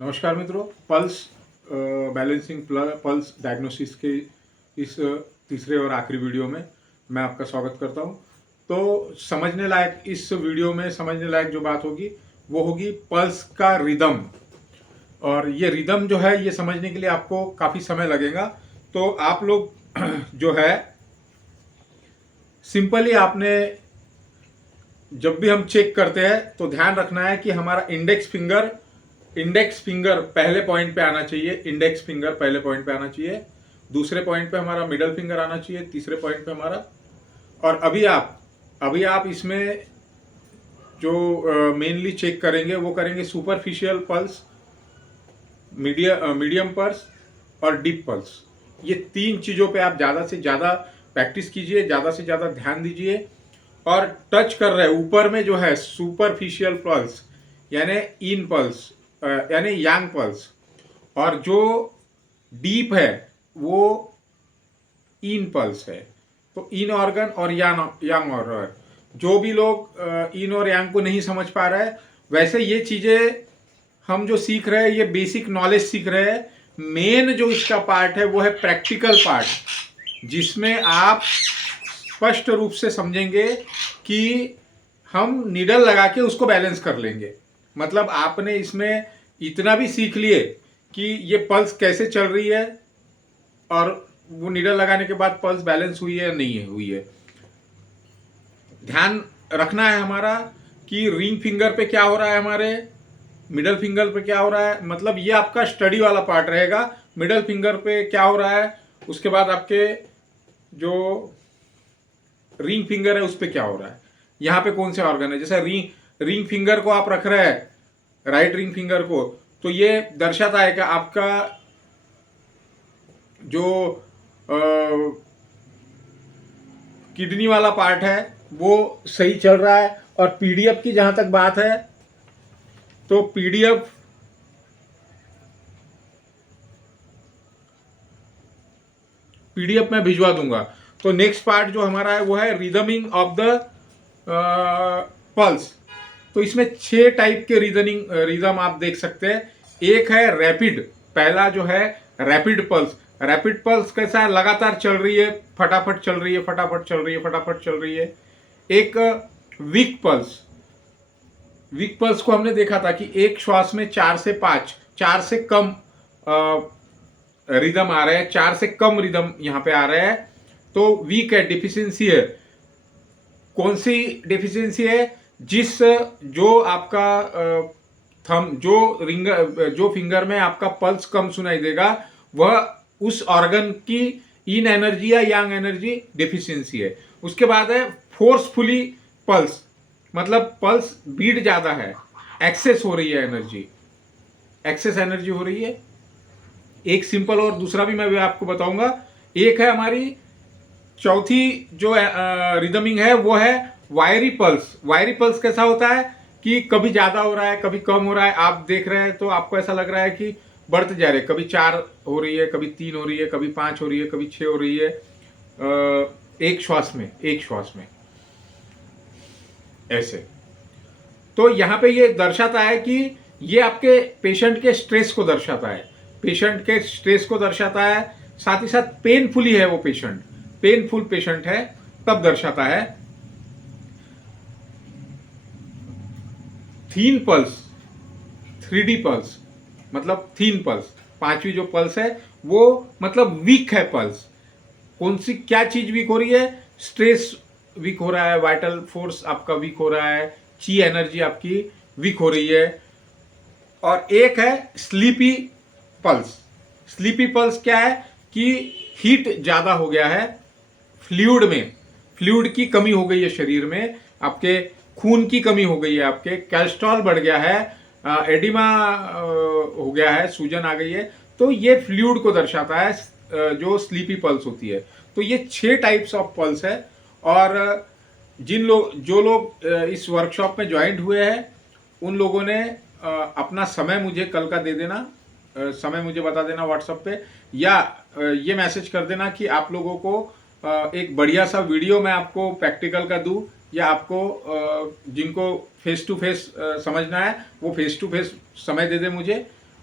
नमस्कार मित्रों, pulse balancing pulse diagnosis के इस तीसरे और आखिरी वीडियो में मैं आपका स्वागत करता हूं। तो समझने लायक इस वीडियो में समझने लायक जो बात होगी वो होगी पल्स का रिदम। और ये रिदम जो है ये समझने के लिए आपको काफ़ी समय लगेगा। तो आप लोग जो है सिंपली आपने जब भी हम चेक करते हैं तो ध्यान रखना है कि हमारा इंडेक्स फिंगर पहले पॉइंट पे आना चाहिए। इंडेक्स फिंगर पहले पॉइंट पे आना चाहिए, दूसरे पॉइंट पे हमारा मिडल फिंगर आना चाहिए, तीसरे पॉइंट पे हमारा। और अभी आप इसमें जो मेनली चेक करेंगे वो करेंगे सुपरफिशियल पल्स, मीडियम पल्स और डीप पल्स। ये तीन चीज़ों पे आप ज़्यादा से ज़्यादा प्रैक्टिस कीजिए, ज़्यादा से ज़्यादा ध्यान दीजिए। और टच कर रहे हैं ऊपर में जो है सुपरफिशियल पल्स यानी इन पल्स यानी यांग पल्स, और जो डीप है वो इन पल्स है। तो इन ऑर्गन और यांग ऑर्गन, जो भी लोग इन और यांग को नहीं समझ पा रहे हैं, वैसे ये चीज़ें हम जो सीख रहे हैं ये बेसिक नॉलेज सीख रहे हैं। मेन जो इसका पार्ट है वो है प्रैक्टिकल पार्ट, जिसमें आप स्पष्ट रूप से समझेंगे कि हम नीडल लगा के उसको बैलेंस कर लेंगे। मतलब आपने इसमें इतना भी सीख लिए कि ये पल्स कैसे चल रही है और वो नीडल लगाने के बाद पल्स बैलेंस हुई है या नहीं हुई है। ध्यान रखना है हमारा कि रिंग फिंगर पे क्या हो रहा है, हमारे मिडल फिंगर पे क्या हो रहा है। मतलब ये आपका स्टडी वाला पार्ट रहेगा। मिडल फिंगर पे क्या हो रहा है, उसके बाद आपके जो रिंग फिंगर है उस पर क्या हो रहा है, यहाँ पे कौन से ऑर्गन है। जैसे रिंग फिंगर को आप रख रहे हैं, राइट रिंग फिंगर को, तो ये दर्शाता है कि आपका जो किडनी वाला पार्ट है वो सही चल रहा है। और पीडीएफ की जहां तक बात है तो पीडीएफ में भिजवा दूंगा। तो नेक्स्ट पार्ट जो हमारा है वो है रिदमिंग ऑफ द पल्स। तो इसमें 6 टाइप के रिदम आप देख सकते हैं। एक है रैपिड, पहला जो है रैपिड पल्स। रैपिड पल्स कैसा है, लगातार चल रही है, फटाफट चल रही है, फटाफट चल रही है, फटाफट चल रही है। एक वीक पल्स को हमने देखा था कि एक श्वास में 4 से 5, 4 से कम रिदम आ रहे हैं, 4 से कम रिदम यहां पे आ रहे हैं, तो वीक है, डिफिशियंसी है। कौन सी डिफिशियंसी है, जो आपका थम जो फिंगर में आपका पल्स कम सुनाई देगा वह उस ऑर्गन की इन एनर्जी या यांग एनर्जी डिफिशियंसी है। उसके बाद है फोर्सफुली पल्स, मतलब पल्स बीट ज्यादा है, एक्सेस हो रही है एनर्जी, एक्सेस एनर्जी हो रही है। एक सिंपल और दूसरा भी मैं आपको बताऊंगा। एक है हमारी चौथी जो रिदमिंग है वो है वायरी पल्स। वायरी पल्स कैसा होता है कि कभी ज्यादा हो रहा है, कभी कम हो रहा है। आप देख रहे हैं तो आपको ऐसा लग रहा है कि बढ़ते जा रहे हैं, कभी 4 हो रही है, कभी 3 हो रही है, कभी 5 हो रही है, कभी 6 हो रही है एक श्वास में ऐसे। तो यहां पे ये दर्शाता है कि ये आपके पेशेंट के स्ट्रेस को दर्शाता है, साथ ही साथ पेनफुली है वो पेनफुल पेशेंट है तब दर्शाता है। थीन पल्स, 3D पल्स, मतलब थीन पल्स, पांचवी जो पल्स है वो मतलब वीक है पल्स। कौन सी क्या चीज वीक हो रही है, स्ट्रेस वीक हो रहा है, वाइटल फोर्स आपका वीक हो रहा है, ची एनर्जी आपकी वीक हो रही है। और एक है स्लीपी पल्स क्या है कि हीट ज्यादा हो गया है, फ्लूइड की कमी हो गई है शरीर में, आपके खून की कमी हो गई है, आपके कोलेस्ट्रॉल बढ़ गया है, एडिमा हो गया है, सूजन आ गई है। तो ये फ्लूइड को दर्शाता है जो स्लीपी पल्स होती है। तो ये 6 टाइप्स ऑफ पल्स है। और जो लोग इस वर्कशॉप में ज्वाइंट हुए हैं उन लोगों ने अपना समय मुझे कल का दे देना, समय मुझे बता देना व्हाट्सएप पे, या ये मैसेज कर देना कि आप लोगों को एक बढ़िया सा वीडियो मैं आपको प्रैक्टिकल का दूं, या आपको जिनको फेस टू फेस समझना है वो फेस टू फेस समय दे दे मुझे।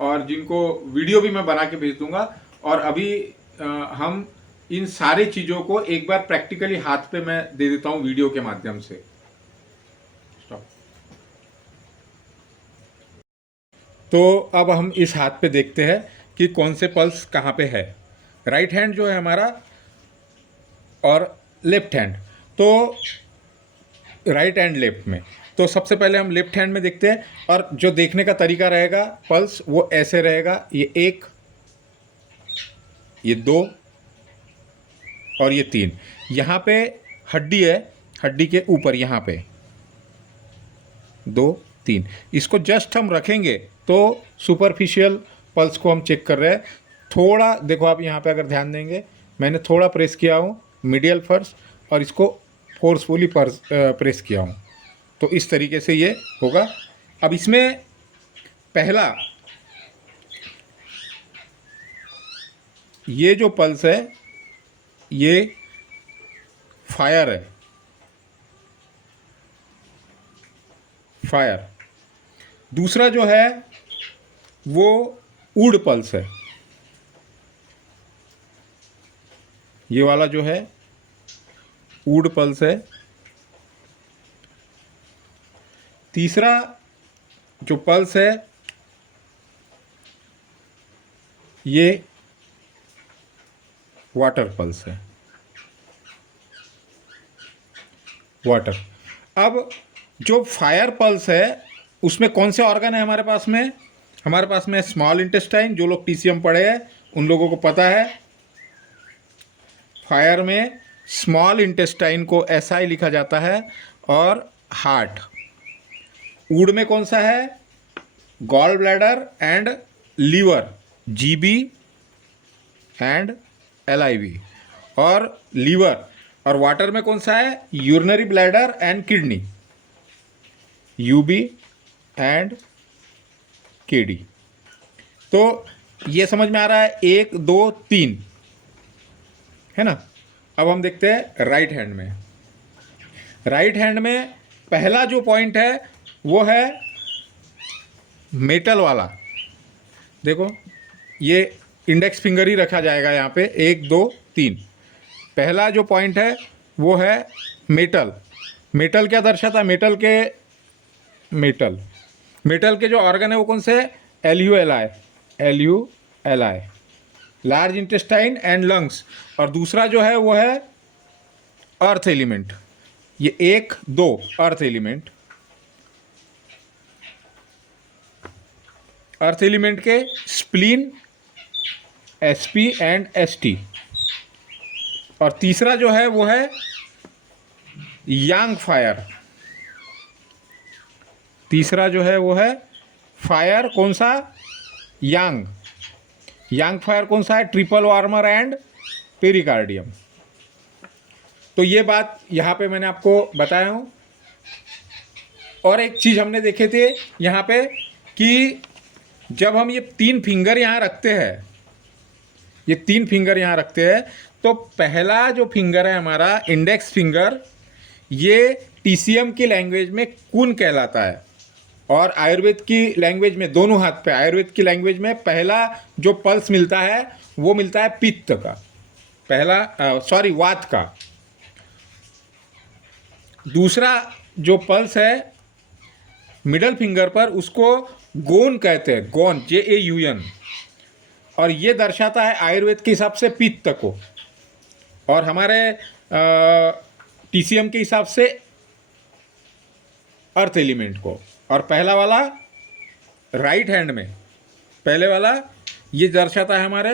और जिनको वीडियो भी मैं बना के भेज दूंगा। और अभी हम इन सारे चीज़ों को एक बार प्रैक्टिकली हाथ पे मैं दे देता हूँ वीडियो के माध्यम से। स्टॉप। तो अब हम इस हाथ पे देखते हैं कि कौन से पल्स कहाँ पे है। राइट हैंड जो है हमारा और लेफ्ट हैंड, तो राइट एंड लेफ्ट में, तो सबसे पहले हम लेफ्ट हैंड में देखते हैं। और जो देखने का तरीका रहेगा पल्स वो ऐसे रहेगा, ये 1, ये 2 और ये 3। यहाँ पे हड्डी है, हड्डी के ऊपर यहाँ पे 2 3, इसको जस्ट हम रखेंगे तो सुपरफिशियल पल्स को हम चेक कर रहे हैं। थोड़ा देखो आप यहाँ पे अगर ध्यान देंगे, मैंने थोड़ा प्रेस किया हूँ मीडियल फर्स्ट और इसको फोर्सफुली प्रेस किया हूँ, तो इस तरीके से ये होगा। अब इसमें पहला ये जो पल्स है ये फायर है, फायर। दूसरा जो है वो वुड पल्स है, ये वाला जो है वुड पल्स है। तीसरा जो पल्स है ये वाटर पल्स है, वाटर। अब जो फायर पल्स है उसमें कौन से ऑर्गन है हमारे पास में? हमारे पास में स्मॉल इंटेस्टाइन, जो लोग पीसीएम पढ़े हैं उन लोगों को पता है। फायर में स्मॉल इंटेस्टाइन को SI लिखा जाता है और हार्ट। वुड में कौन सा है? Gall bladder and liver, GB and LIV और लीवर। और वाटर में कौन सा है? Urinary bladder and kidney, UB and KD। तो ये समझ में आ रहा है, 1 2 3 है ना। अब हम देखते हैं राइट हैंड में। राइट हैंड में पहला जो पॉइंट है वो है मेटल वाला। देखो ये इंडेक्स फिंगर ही रखा जाएगा यहाँ पे, 1 2 3। पहला जो पॉइंट है वो है मेटल। मेटल क्या दर्शाता है? मेटल के जो ऑर्गन है वो कौन से? LULI, large intestine and lungs. और दूसरा जो है वो है अर्थ एलिमेंट, ये 1 2 अर्थ एलिमेंट। अर्थ एलिमेंट के स्प्लीन, SP एंड ST। और तीसरा जो है वो है यांग फायर। तीसरा जो है वो है फायर, कौन सा? यांग। यांग फायर कौन सा है? Triple warmer and pericardium. तो ये बात यहाँ पे मैंने आपको बताया हूँ। और एक चीज़ हमने देखे थे यहाँ पे कि जब हम ये 3 फिंगर यहाँ रखते हैं, ये 3 फिंगर यहाँ रखते हैं, तो पहला जो फिंगर है हमारा इंडेक्स फिंगर, ये TCM की लैंग्वेज में कून कहलाता है। और आयुर्वेद की लैंग्वेज में, दोनों हाथ पे आयुर्वेद की लैंग्वेज में पहला जो पल्स मिलता है वो मिलता है पित्त का, वात का। दूसरा जो पल्स है मिडल फिंगर पर, उसको गोन कहते हैं, गोन, JAUN। और ये दर्शाता है आयुर्वेद के हिसाब से पित्त को, और हमारे TCM के हिसाब से अर्थ एलिमेंट को। और पहला वाला राइट हैंड में, पहले वाला ये दर्शाता है हमारे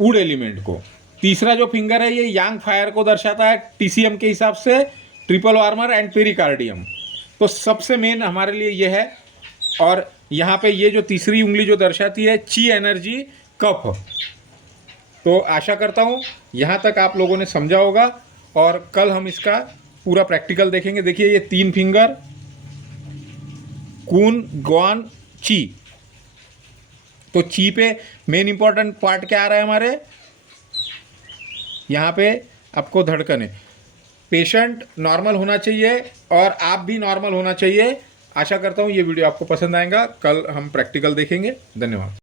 वुड एलिमेंट को। तीसरा जो फिंगर है ये यांग फायर को दर्शाता है TCM के हिसाब से, ट्रिपल वार्मर एंड पेरिकार्डियम। तो सबसे मेन हमारे लिए ये है। और यहाँ पे ये जो तीसरी उंगली जो दर्शाती है ची एनर्जी, कफ। तो आशा करता हूँ यहाँ तक आप लोगों ने समझा होगा, और कल हम इसका पूरा प्रैक्टिकल देखेंगे। देखिए ये 3 फिंगर, कून, ग्वान, ची। तो ची पे मेन इंपॉर्टेंट पार्ट क्या आ रहा है हमारे? यहाँ पे आपको धड़कन है। पेशेंट नॉर्मल होना चाहिए और आप भी नॉर्मल होना चाहिए, आशा करता हूँ ये वीडियो आपको पसंद आएगा। कल हम प्रैक्टिकल देखेंगे। धन्यवाद।